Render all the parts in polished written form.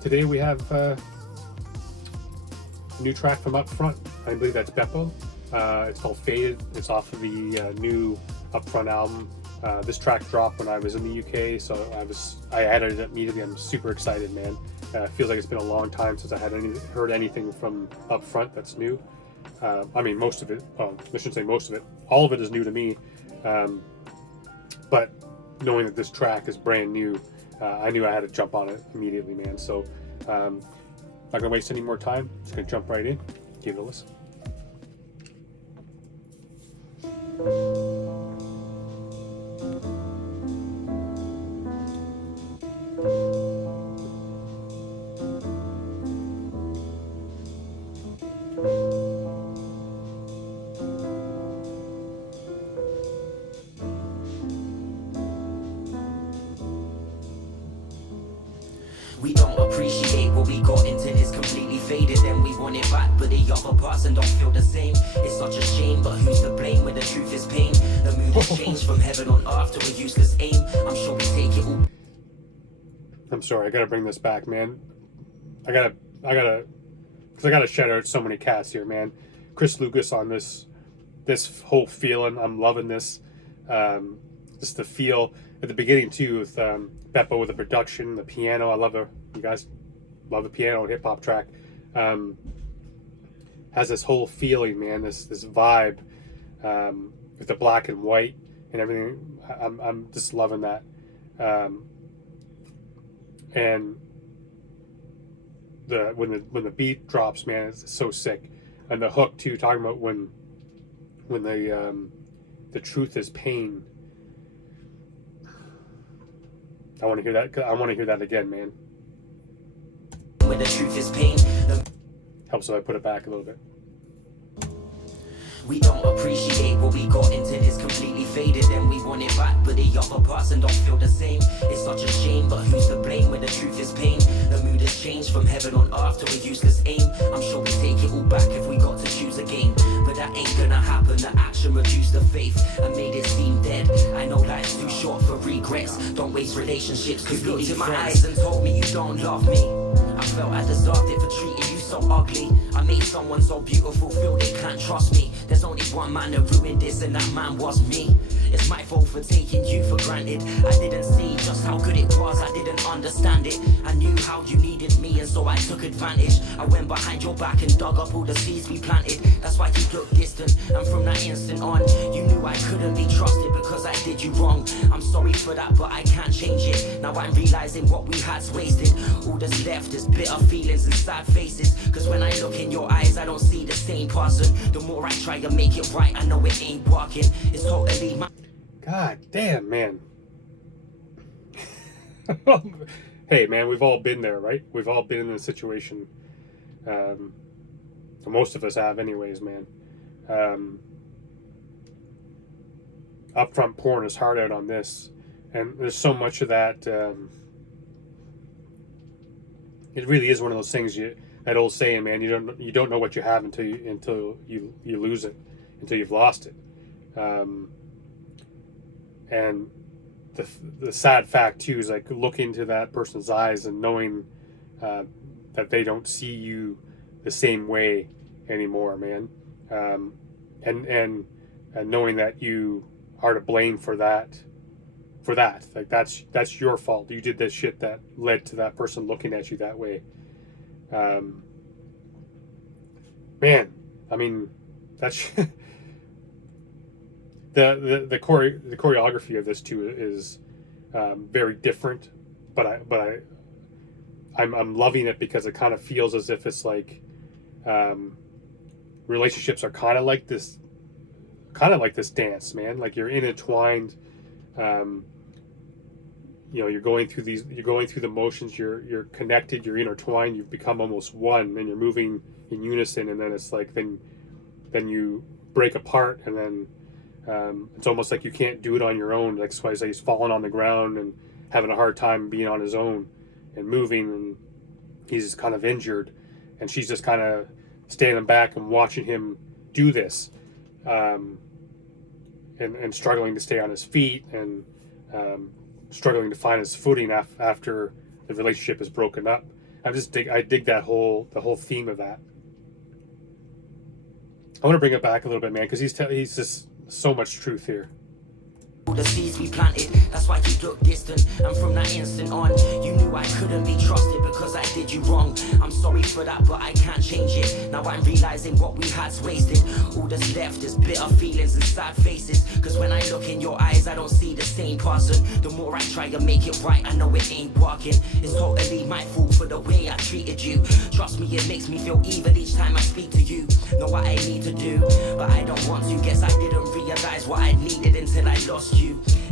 Today we have a new track from Upfront. I believe that's Beppo. It's called Faded. It's off of the new Upfront album. This track dropped when I was in the UK, so I added it immediately. I'm super excited, man. Feels like it's been a long time since I had heard anything from Upfront that's new. I mean, most of it. I shouldn't say most of it. All of it is new to me. But knowing that this track is brand new, I knew I had to jump on it immediately, man. So, not gonna waste any more time. Just gonna jump right in, give it a listen. We don't appreciate what we got until it's completely faded. Then we want it back, but the other parts and don't feel the same. It's such a shame, but who's to blame when the truth is pain? The mood has changed from heaven on earth to a useless aim. I'm sure we take it all. I'm sorry, I gotta bring this back, man. I gotta shout out so many cats here, man. Chris Lucas on this whole feeling. I'm loving this. Just the feel at the beginning too with Beppo with the production, the piano. I love it. You guys love the piano hip hop track. Has this whole feeling, man. This vibe with the black and white and everything. I'm just loving that. And when the beat drops, man, it's so sick. And the hook too, talking about when the truth is pain. I want to hear that. I want to hear that again, man. When the truth is pain. Helps if I put it back a little bit. We don't appreciate what we got until it's completely faded. Then we want it back, but the other parts and don't feel the same. It's such a shame, but who's to blame when the truth is pain? The mood has changed from heaven on earth to a useless aim. I'm sure we take it all back if we got to choose again. But that ain't gonna happen. The action reduced the faith and made it seem dead. I know life's too short for regrets. Don't waste relationships cause you looked in my eyes and told me you don't love me. I felt I deserved it for treating you so ugly. I made someone so beautiful feel they can't trust me. There's only one man that ruined this and that man was me. It's my fault for taking you for granted. I didn't see just how good it was, I didn't understand it. I knew how you needed me and so I took advantage. I went behind your back and dug up all the seeds we planted. That's why you looked distant, and from that instant on you knew I couldn't be trusted because I did you wrong. I'm sorry for that, but I can't change it. Now I'm realizing what we had's wasted. All that's left is bitter feelings and sad faces. Cause when I look in your eyes I don't see the same person. The more I try to make it right, I know it ain't working. It's totally my... God damn, man. Hey, man, we've all been there, right? We've all been in this situation. Most of us have anyways, man. Upfront pouring his heart out on this. And there's so much of that. It really is one of those things, that old saying, man, you don't know what you have until you lose it, until you've lost it. And the sad fact too is like looking into that person's eyes and knowing that they don't see you the same way anymore, man. And knowing that you are to blame for that. Like that's your fault. You did this shit that led to that person looking at you that way. Man, I mean, that's the choreography of this too is very different, but I'm loving it because it kind of feels as if it's like relationships are kind of like this dance, man. Like you're intertwined. You're going through the motions. You're connected. You're intertwined. You've become almost one, and you're moving in unison. And then it's like then you break apart, and then it's almost like you can't do it on your own. Like so he's falling on the ground and having a hard time being on his own and moving, and he's kind of injured, and she's just kind of standing back and watching him do this, and struggling to stay on his feet and struggling to find his footing after the relationship is broken up. I dig the whole theme of that. I want to bring it back a little bit, man, because he's just so much truth here. The seeds we planted, that's why you look distant. And from that instant on, you knew I couldn't be trusted because I did you wrong. I'm sorry for that, but I can't change it. Now I'm realizing what we had's wasted. All that's left is bitter feelings and sad faces. Cause when I look in your eyes, I don't see the same person. The more I try to make it right, I know it ain't working. It's totally my fault for the way I treated you. Trust me, it makes me feel evil each time I speak to you. Know what I need to do, but I don't want to. Guess I didn't realize what I needed until I lost you.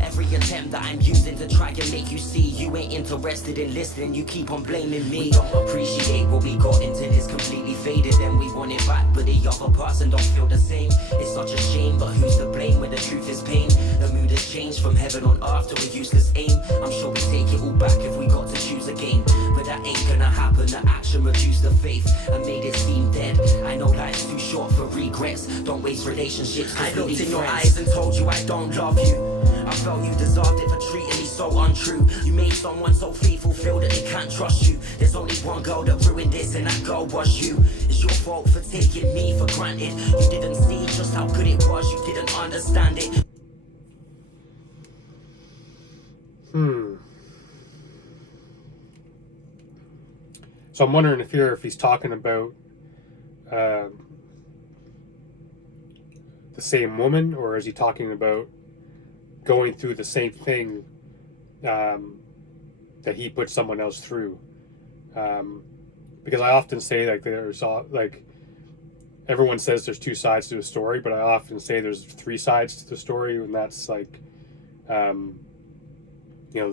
Every attempt that I'm using to try and make you see you ain't interested in listening, you keep on blaming me. We don't appreciate what we got until it's completely faded. Then we want it back, but the other person don't feel the same. It's such a shame, but who's to blame when the truth is pain? The mood has changed from heaven on earth to a useless aim. I'm sure we take it all back if we got to choose again, but that ain't gonna happen. The action reduced the faith and made it seem dead. I know life's too short for regrets. Don't waste relationships. I looked in your eyes and told you I don't love you. I felt you deserved it for treating me so untrue. You made someone so faithful feel that they can't trust you. There's only one girl that ruined this, and that girl was you. It's your fault for taking me for granted. You didn't see just how good it was. You didn't understand it. So I'm wondering if he's talking about the same woman, or is he talking about going through the same thing that he put someone else through? Because I often say, like, everyone says there's two sides to a story, but I often say there's three sides to the story, and that's like,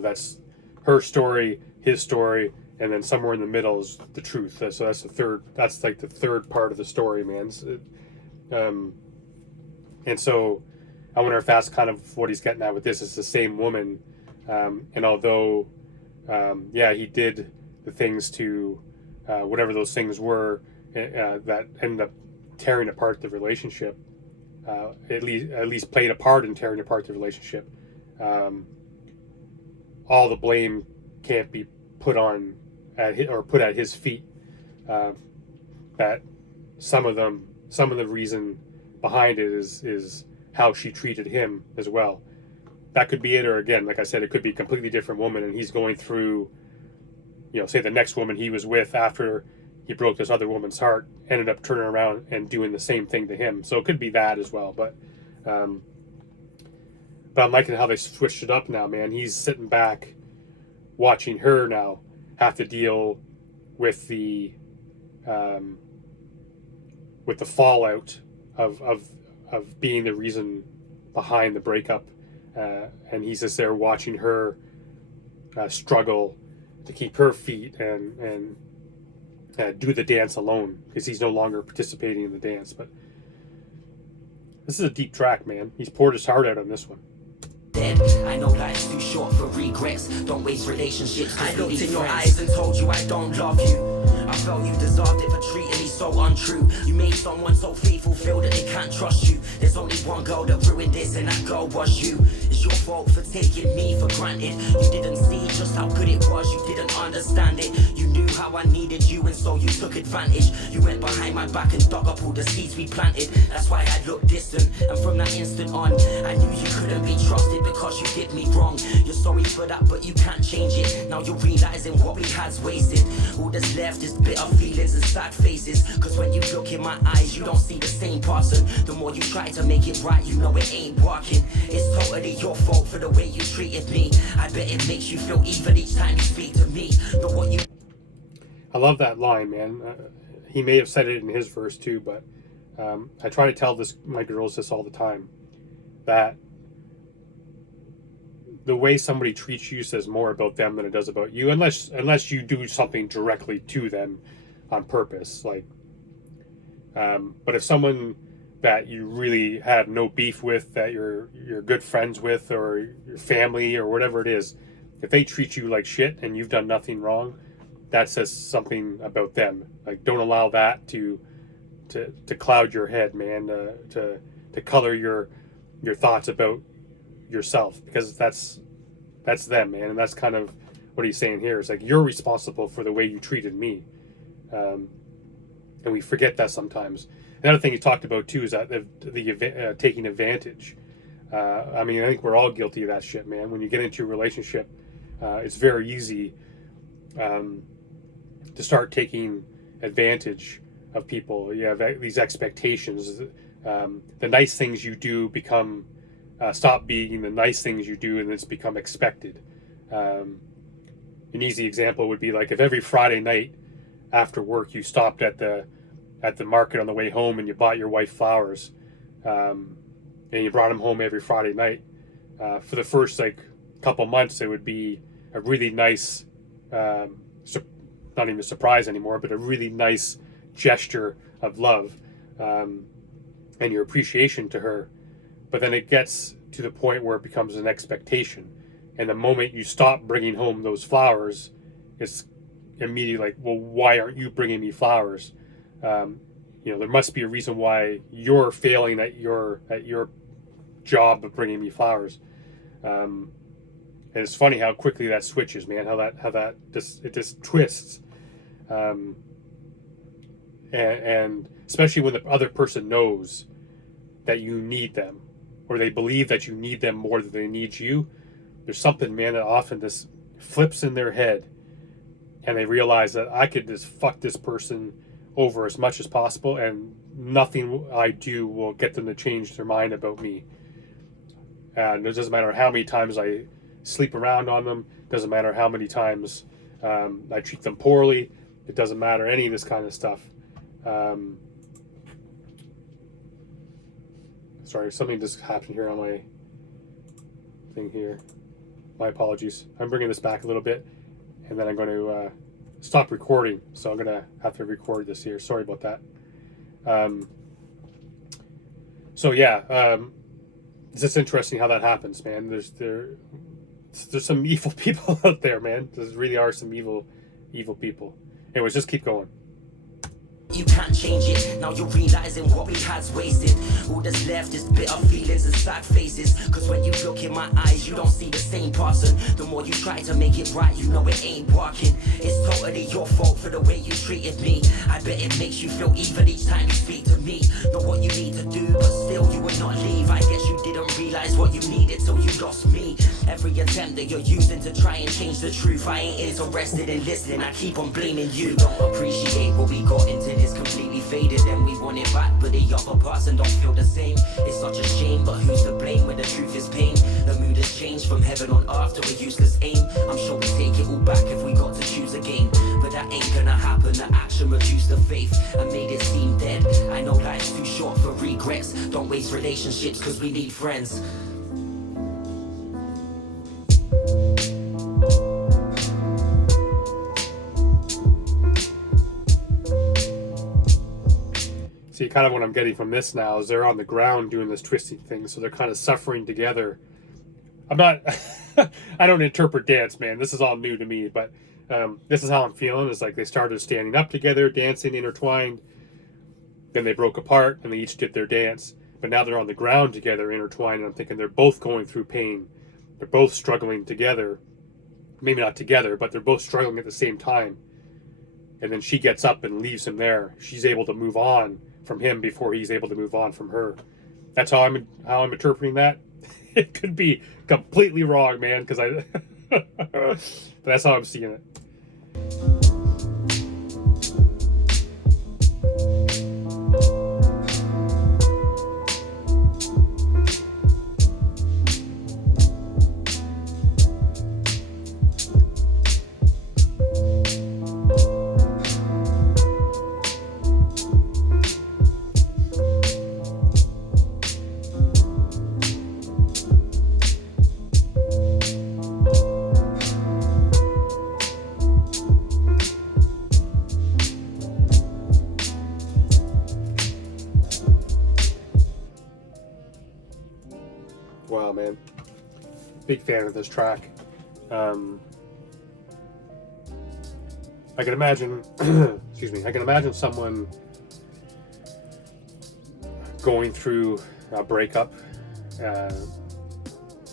that's her story, his story, and then somewhere in the middle is the truth. So that's like the third part of the story, man. And so I wonder if that's kind of what he's getting at with this. It's the same woman, and although, he did the things to whatever those things were that ended up tearing apart the relationship. At least played a part in tearing apart the relationship. All the blame can't be put at his feet. That some of the reason behind it is how she treated him as well. That could be it, or again, like I said, it could be a completely different woman, and he's going through, say the next woman he was with after he broke this other woman's heart ended up turning around and doing the same thing to him. So it could be that as well. But I'm liking how they switched it up now, man. He's sitting back watching her now have to deal with the fallout of being the reason behind the breakup, and he's just there watching her struggle to keep her feet and do the dance alone, because he's no longer participating in the dance. But this is a deep track, man. He's poured his heart out on this one. I know life's too short for regrets. Don't waste relationships. I looked in your eyes and told you I don't love you. I felt you deserved it for treating me so untrue. You made someone so faithful feel that they can't trust you. There's only one girl that ruined this, and that girl was you. It's your fault for taking me for granted. You didn't see just how good it was. You didn't understand it. You knew how I needed you, and so you took advantage. You went behind my back and dug up all the seeds we planted. That's why I looked distant, and from that instant on, I knew you couldn't be trusted because you did me wrong. You're sorry for that, but you can't change it. Now you're realizing what we had's wasted. All that's left is bitter feelings and sad faces. Cause when you look in my eyes, you don't see the same person. The more you try to make it right, you know it ain't working. It's totally your fault for the way you treated me. I bet it makes you feel evil each time you speak to me. I love that line, man. He may have said it in his verse too, but I try to tell my girls this all the time, that the way somebody treats you says more about them than it does about you, unless you do something directly to them on purpose. Like, but if someone that you really have no beef with, that you're good friends with, or your family or whatever it is, if they treat you like shit and you've done nothing wrong, that says something about them. Like, don't allow that to cloud your head, man, to color your thoughts about yourself, because that's them, man, and that's kind of what he's saying here is like, you're responsible for the way you treated me. And we forget that sometimes. Another thing he talked about too is that the taking advantage. I mean, I think we're all guilty of that shit, man. When you get into a relationship, it's very easy to start taking advantage of people. You have these expectations. The nice things you do become stop being the nice things you do, and it's become expected. An easy example would be like if every Friday night after work you stopped at the market on the way home and you bought your wife flowers, and you brought them home every Friday night. For the first like couple months, it would be a really nice, not even a surprise anymore, but a really nice gesture of love and your appreciation to her. But then it gets to the point where it becomes an expectation, and the moment you stop bringing home those flowers, it's immediately like, well, why aren't you bringing me flowers? There must be a reason why you're failing at your job of bringing me flowers. And it's funny how quickly that switches, man. How that just twists. And especially when the other person knows that you need them, or they believe that you need them more than they need you. There's something, man, that often just flips in their head, and they realize that I could just fuck this person over as much as possible, and nothing I do will get them to change their mind about me. And it doesn't matter how many times I sleep around on them. It doesn't matter how many times I treat them poorly. It doesn't matter any of this kind of stuff. Sorry, something just happened here on my thing here. My apologies. I'm bringing this back a little bit, and then I'm going to stop recording. So I'm going to have to record this here. Sorry about that. It's just interesting how that happens, man. There's some evil people out there, man. There really are some evil people. Anyways, just keep going. You can't change it, now you're realizing what we had's wasted. All that's left is bitter feelings and sad faces. Cause when you look in my eyes, you don't see the same person. The more you try to make it right, you know it ain't working. It's totally your fault for the way you treated me. I bet it makes you feel evil each time you speak to me. Know what you need to do, but still you would not leave. I guess you didn't realize what you needed till you lost me. Every attempt that you're using to try and change the truth, I ain't interested in listening, I keep on blaming you. Don't appreciate what we got into this completely faded, and we want it back, but the other person don't feel the same. It's such a shame, but who's to blame when the truth is pain? The mood has changed from heaven on earth to a useless aim. I'm sure we take it all back if we got to choose again, but that ain't gonna happen. The action reduced the faith and made it seem dead. I know life's too short for regrets. Don't waste relationships cause we need friends. See, kind of what I'm getting from this now is they're on the ground doing this twisting thing, so they're kind of suffering together. I'm not, I don't interpret dance, man. This is all new to me, but this is how I'm feeling. It's like they started standing up together, dancing, intertwined. Then they broke apart and they each did their dance. But now they're on the ground together, intertwined, and I'm thinking they're both going through pain. They're both struggling together. Maybe not together, but they're both struggling at the same time. And then she gets up and leaves him there. She's able to move on from him before he's able to move on from her. That's how I'm interpreting that. It could be completely wrong, man, because but that's how I'm seeing it. Wow, man. Big fan of this track. I can imagine, excuse me, I can imagine someone going through a breakup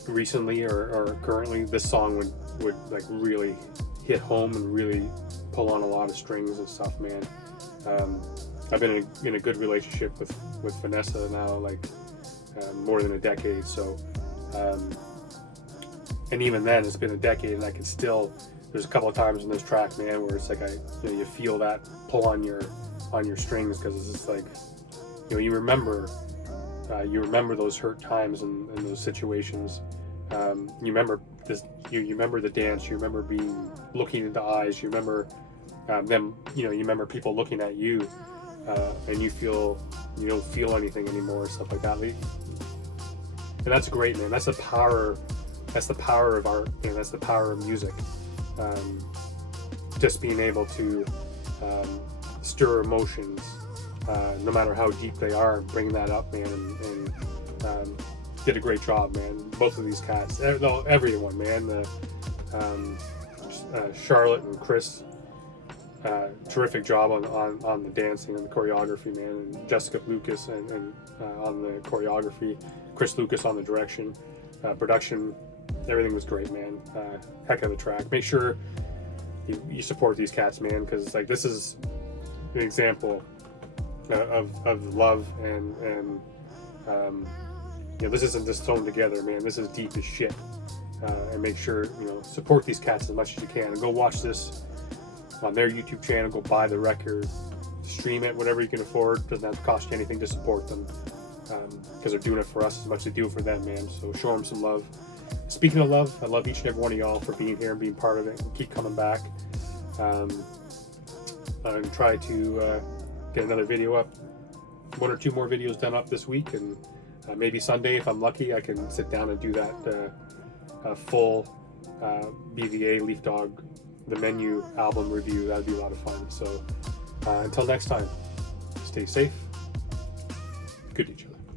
recently or currently. This song would like really hit home and really pull on a lot of strings and stuff, man. I've been in a good relationship with Vanessa now, like more than a decade. So, and even then, it's been a decade, and I can still. There's a couple of times in this track, man, where it's like you feel that pull on your strings, because it's just like, you remember those hurt times and those situations. You remember this. You remember the dance. You remember looking into eyes. You remember them. You remember people looking at you, and you don't feel anything anymore, stuff like that. And that's great, man. That's the power. That's the power of art. That's the power of music. Just being able to stir emotions, no matter how deep they are, bring that up, man, and did a great job, man. Both of these cats, everyone, man. Charlotte and Chris, terrific job on the dancing and the choreography, man. And Jessica Lucas and on the choreography, Chris Lucas on the direction, production. Everything was great, man. Heck of a track. Make sure you support these cats, man, because like this is an example of love and this isn't just thrown together, man. This is deep as shit. And make sure support these cats as much as you can, and go watch this on their YouTube channel. Go buy the record, stream it, whatever you can afford. Doesn't have to cost you anything to support them, because they're doing it for us as much as they do it for them, man. So show them some love. Speaking of love, I love each and every one of y'all for being here and being part of it, and keep coming back. And try to get another video up, 1 or 2 more videos done up this week, and maybe Sunday, if I'm lucky, I can sit down and do that full BVA Leaf Dog, the Menu album review. That'd be a lot of fun. So until next time, stay safe. Good to each other.